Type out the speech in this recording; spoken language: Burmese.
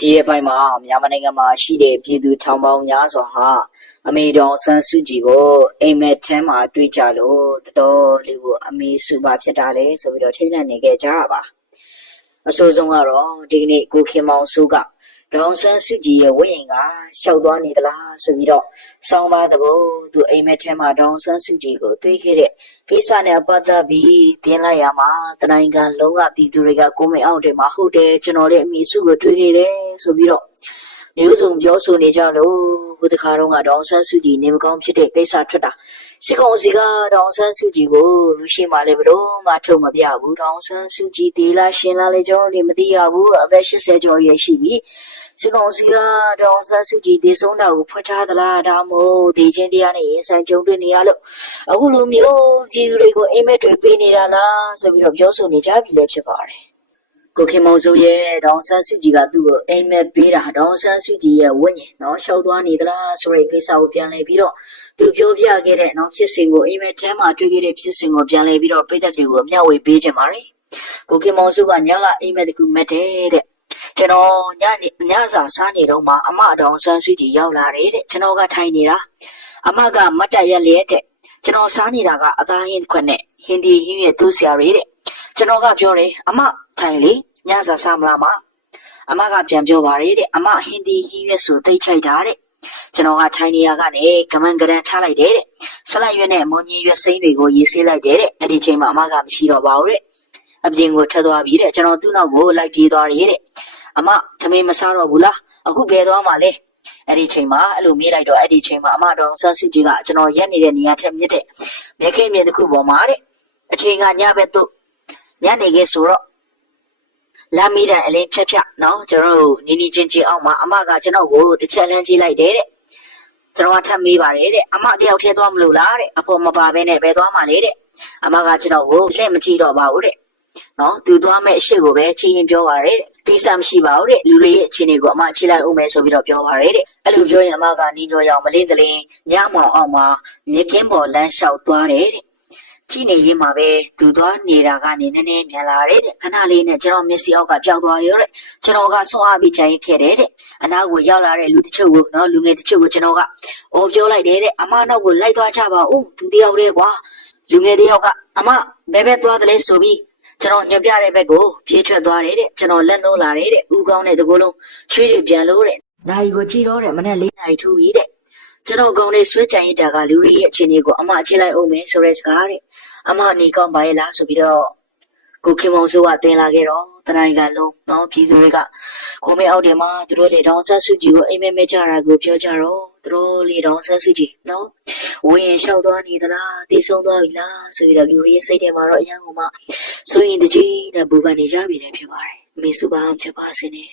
ဒီရဲ့ပိုင်းမှာမြန်မာနိုင်ငံမှာရှိတဲ့ပြည်သူထောင်ပေါင်းများစွာဟာအမေတော်ဆန်းစုကြည်ကိုအိမ်မက်ထဲမှာတွေ့ကြလို့တော်တော်လေးကိုအမေစုပါဖြစ်တာလေဆိုပြီးတော့ထိတ်လန့်နေခဲ့ကြတာပါအဆိုးဆုံးကတော့ဒီကနေ့ကိုခင်မောင်စုက ဒေါန်ဆန်းစုကြည်ရဲ့ဝိညာဉ်ကရှောက်သွားနေသလားဆိုပြီးတော့ဆောင်းပါသဘောသူအိမ်မက်ထဲမှာဒေါန်ဆန်းစုကြည်ကိုတွေ့ခဲ့တဲ့ကိစ္စနဲ့ပတ်သက်ပြီးတင်လိုက်ရမှာတနိုင်ငံလုံးကပြည်သူတွေကကိုမေအောင်တွေမှာဟုတ်တယ်ကျွန်တော်လည်းအမေစုကိုတွေ့ခဲ့တယ်ဆိုပြီးတော့ မျိုးစုံပြောဆိုနေကြလို့ဟိုတခါတော့ကဒေါန်ဆန်းစုကြည်နေမကောင်းဖြစ်တဲ့ကိစ္စထွက်တာစစ်ကောင်စီကဒေါန်ဆန်းစုကြည်ကိုလူရှိမှလည်းဘလို့မှထုတ်မပြဘူးဒေါန်ဆန်းစုကြည်တေးလားရှင်လားလေကျွန်တော်တို့မသိရဘူးအသက်80ကျော်ရရှိပြီစစ်ကောင်စီကဒေါန်ဆန်းစုကြည်တည်ဆုံးတာကိုဖွက်ထားသလားဒါမှမဟုတ်ဒီချင်းတရားနဲ့ရင်ဆိုင်ကြုံတွေ့နေရလို့အခုလိုမျိုးကြီးသူတွေကိုအိမ်မက်တွေပေးနေတာလားဆိုပြီးတော့ပြောဆိုနေကြပြီလည်းဖြစ်ပါတယ် ကိုခင်မောင်စိုးရဲ့ဒေါန်ဆန်းစုကြည်ကသူ့ကိုအိမ်မက်ပေးတာဒေါန်ဆန်းစုကြည်ရဲ့ဝိညာဉ်နော်ရှောက်သွားနေသလားဆိုတဲ့ကိစ္စကိုပြန်လည်ပြီးတော့သူပြောပြခဲ့တဲ့နော်ဖြစ်စဉ်ကိုအိမ်မက်ထဲမှာတွေ့ခဲ့တဲ့ဖြစ်စဉ်ကိုပြန်လည်ပြီးတော့ပြည်သက်တွေကိုမျှဝေပေးခြင်းပါတယ်ကိုခင်မောင်စိုးကညကအိမ်မက်တကူမက်တဲ့တဲ့ကျွန်တော်ညနေညစာစားနေတော့မှအမအတော်ဆန်းစုကြည်ရောက်လာတယ်တဲ့ကျွန်တော်ကထိုင်နေတာအမကမတ်တက်ရက်လျက်တဲ့ကျွန်တော်စားနေတာကအသားဟင်းခွက်နဲ့ဟင်းဒီဟင်းရဲ့သူ့ဆရာတွေတဲ့ကျွန်တော်ကပြောတယ်အမထိုင်လေ ညစာစားမလားမအမကပြန်ပြောပါတယ်တဲ့အမဟင်းဒီဟင်းရဲ့ဆိုသိတ်ချိုက်တာတဲ့ကျွန်တော်ကထိုင်နေရကနေကမန်ကရန်ထားလိုက်တယ်တဲ့ဆလိုက်ရွက်နဲ့မွန်ကြီးရွက်စိမ့်တွေကိုရေးဆေးလိုက်တယ်တဲ့အဲ့ဒီချိန်မှာအမကမရှိတော့ပါဘူးတဲ့အပြင်ကိုထွက်သွားပြီတဲ့ကျွန်တော်သူ့နောက်ကိုလိုက်ပြေးသွားတယ်တဲ့အမထမင်းမစားတော့ဘူးလားအခုဘယ်သွားမှလဲအဲ့ဒီချိန်မှာအဲ့လိုမေးလိုက်တော့အဲ့ဒီချိန်မှာအမတော်ဆန်းစုကြည်ကကျွန်တော်ရက်နေတဲ့နေရာထက်မြင့်တဲ့မြက်ခင်းမြင့်တစ်ခုပေါ်မှာတဲ့အချိန်ကညဘက်သို့ညနေခင်းဆိုတော့ လမ်းမီးတဲ့အလင်းဖြက်ဖြက်နော်ကျွန်တော်တို့နီနီချင်းချင်းအောက်မှာအမကကျွန်တော်ကိုတစ်ချက်လန်းကြည့်လိုက်တယ်တဲ့ကျွန်တော်ကထပ်မေးပါတယ်တဲ့အမတယောက်ထဲသွားမလို့လားတဲ့အဖေမပါဘဲနဲ့ဘယ်သွားမှလဲတဲ့အမကကျွန်တော်ကိုလက်မကြည့်တော့ပါဘူးတဲ့နော်သူသွားမဲ့အရှိကိုပဲချင်းရင်ပြောပါရတဲ့ကိစ္စမရှိပါဘူးတဲ့လူလေးရဲ့အခြေအနေကိုအမချိလိုက်အောင်မယ်ဆိုပြီးတော့ပြောပါရတဲ့အဲ့လိုပြောရင်အမကနီညိုရောင်မလင်းတလင်းညမောင်အောင်မှာမြကင်းပေါ်လမ်းလျှောက်သွားတယ်တဲ့ ကြည့်နေရင်မှာပဲသူသွားနေတာကနေနည်းနည်းမြန်လာတဲ့ခဏလေးနဲ့ကျွန်တော်မျက်စိအောက်ကပျောက်သွားရောတဲ့ကျွန်တော်ကဆွမ်းအားပြီးကြိုင်ခဲ့တယ်တဲ့အနာကိုရောက်လာတဲ့လူတချို့ကိုနော်လူငယ်တချို့ကိုကျွန်တော်ကအော်ပြောလိုက်တယ်တဲ့အမနောက်ကိုလိုက်သွားကြပါဦးသူတယောက်တည်းကွာလူငယ်တယောက်ကအမဘယ်ဘက်သွားတယ်လဲဆိုပြီးကျွန်တော်ညွှန်ပြတဲ့ဘက်ကိုပြေးထွက်သွားတယ်တဲ့ကျွန်တော်လက်နိုးလာတယ်တဲ့ဥကောင်းတဲ့တကူလုံးချွေးတွေပြန်လို့တဲ့နိုင်ကိုကြည့်တော့တဲ့မနေ့လေးနိုင်ထူပြီးတဲ့ ကျွန်တော်ကောင်းလေးဆွဲကြံရတာကလူတွေရဲ့အခြေအနေကိုအမအချိလိုက်အောင်မယ်ဆိုတဲ့စကားတဲ့အမအနေကောင်းပါရဲ့လားဆိုပြီးတော့ကိုခင်မောင်စိုးကတင်လာခဲ့တော့တနိုင်ကလုံးနော်ပြည်သူတွေကကိုမေအောက်တယ်မှာသူတို့လေတောင်ဆက်စုကြည့်ကိုအိမ်မဲမဲကြတာကိုပြောကြတော့သူတို့လေတောင်ဆက်စုကြည့်နော်ဝင်းရင်လျှောက်သွားနေသလားတည်ဆုံးသွားပြီလားဆိုပြီးတော့လူတွေရဲ့စိတ်ထဲမှာတော့အရင်ကမှဆိုရင်တကြီးနဲ့ဘူပန်နေရပြီလည်းဖြစ်ပါတယ်အမေစုပါဖြစ်ပါစေနဲ့